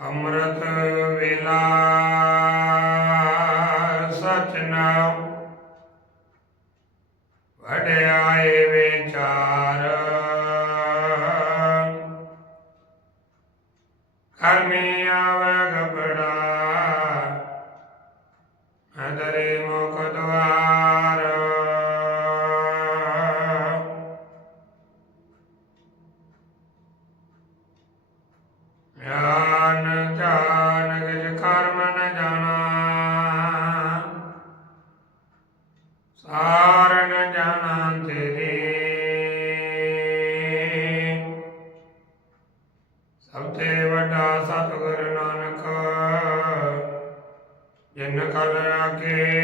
ਅੰਮ੍ਰਿਤ ਵੇਲਾ ਸਚ ਨਾਮ ਵਡਿਆਏ ਵਿਚਾਰ। ਕਰਮੀ ਆਵੈ ਗਬੜਾ। ਅਦਰੇ ਮੁਖ ਦਵਾਰ। ਗਿਆਨ ਸਾਰ ਨ ਤੇਰੇ ਸਭ ਤੇ ਵੱਡਾ ਸਤਿਗੁਰ ਨਾਨਕ ਜਿਨ ਕਲ ਆਗੇ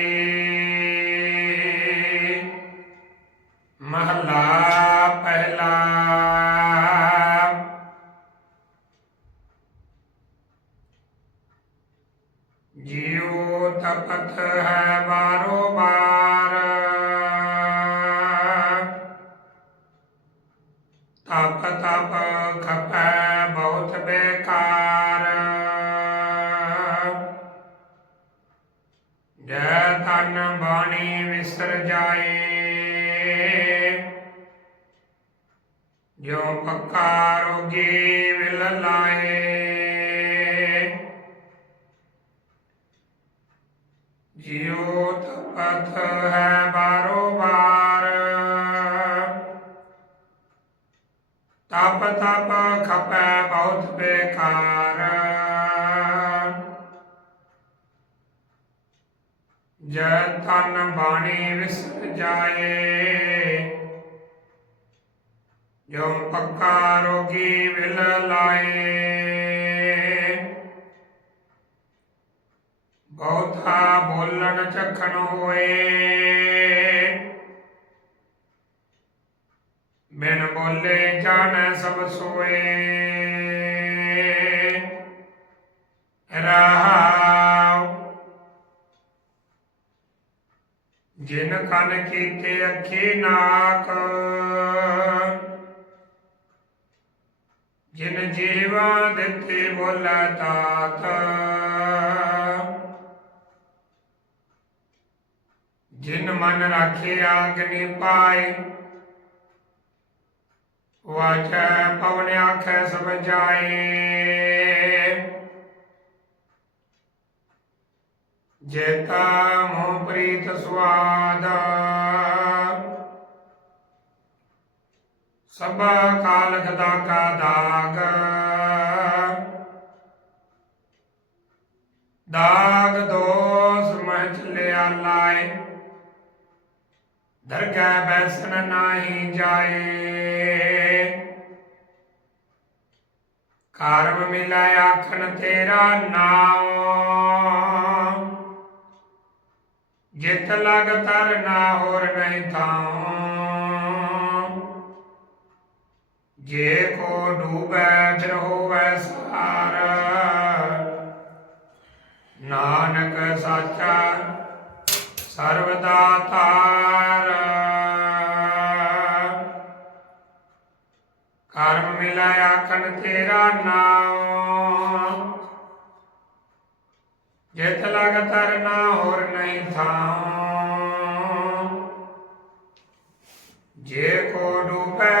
ਜੀਉ ਹੈ ਬਾਰੋ ਬਾਰ ਤਪ ਤਪ ਖਪੈ ਬਹੁਤ ਬੇਕਾਰ ਜੈ ਤਨ ਬਾਣੀ ਵਿਸਰ ਜਾਏ ਜੋ ਪੱਕਾ ਰੋਗੀ ਵਿਲ ਲਾਏ ਜਿਉ ਤਪਤ ਹੈ ਬਾਰੋ ਬਾਰ ਤਪ ਤਪ ਖਪੈ ਬਹੁਤ ਬੇਕਾਰ ਜੈ ਤਨ ਬਾਣੀ ਵਿਸਰ ਜਾਏ ਜੋ ਪੱਕਾ ਰੋਗੀ ਬਹੁਤਾ ਬੋਲਣ ਚਖਣ ਹੋਏ। ਬਿਨ ਬੋਲੇ ਜਾਣੈ ਸਭ ਸੋਏ। ਰਾਹ। ਜਿਨ ਕਨ ਕੀਤੇ ਅੱਖੀ ਨਾਕ, ਜਿਨ ਜੀਵਾ ਦਿੱਤੇ ਬੋਲਾ ਤਾਤ ਜਿਨ ਮਨ ਰਾਖੇ ਆਗਨੀ ਪਾਏ, ਵਾਚੈ ਪਵਨ ਆਖੈ ਸਮਝਾਏ ਜੇਤਾ ਮੋਹ ਪ੍ਰੀਤ ਸੁਆਦ, ਸਭਾ ਕਾਲਖ ਦਾ ਕਾ ਦਾਗ। ਦਾਗ ਦੋਸ ਮਚ ਲਿਆ ਲਾਏ। ਦਰਗਹਿ ਬੈਸਨ ਨਾਹੀ ਜਾਏ। ਕਰਮ ਮਿਲਾ ਆਖਣ ਤੇਰਾ ਨਾਮ ਜਿਤ ਲਗ ਤਰ ਨਾ ਹੋਰ ਨਹੀਂ ਥਾਂ ਜੇ ਕੋ ਡੂਬੈ, ਫਿਰ ਹੋਵੈ ਸਾਰ ਨਾਨਕ ਸਾਚਾ ਸਰਵਦਾ ਤਾਰ ਕਰਮ ਮਿਲਾ ਆਖਣ ਤੇਰਾ ਨਾਮ। ਜਿਤ ਲਗ ਤਰਨਾ ਹੋਰ ਨਹੀਂ ਥਾਂ ਜੇ ਕੋ ਡੂਬੈ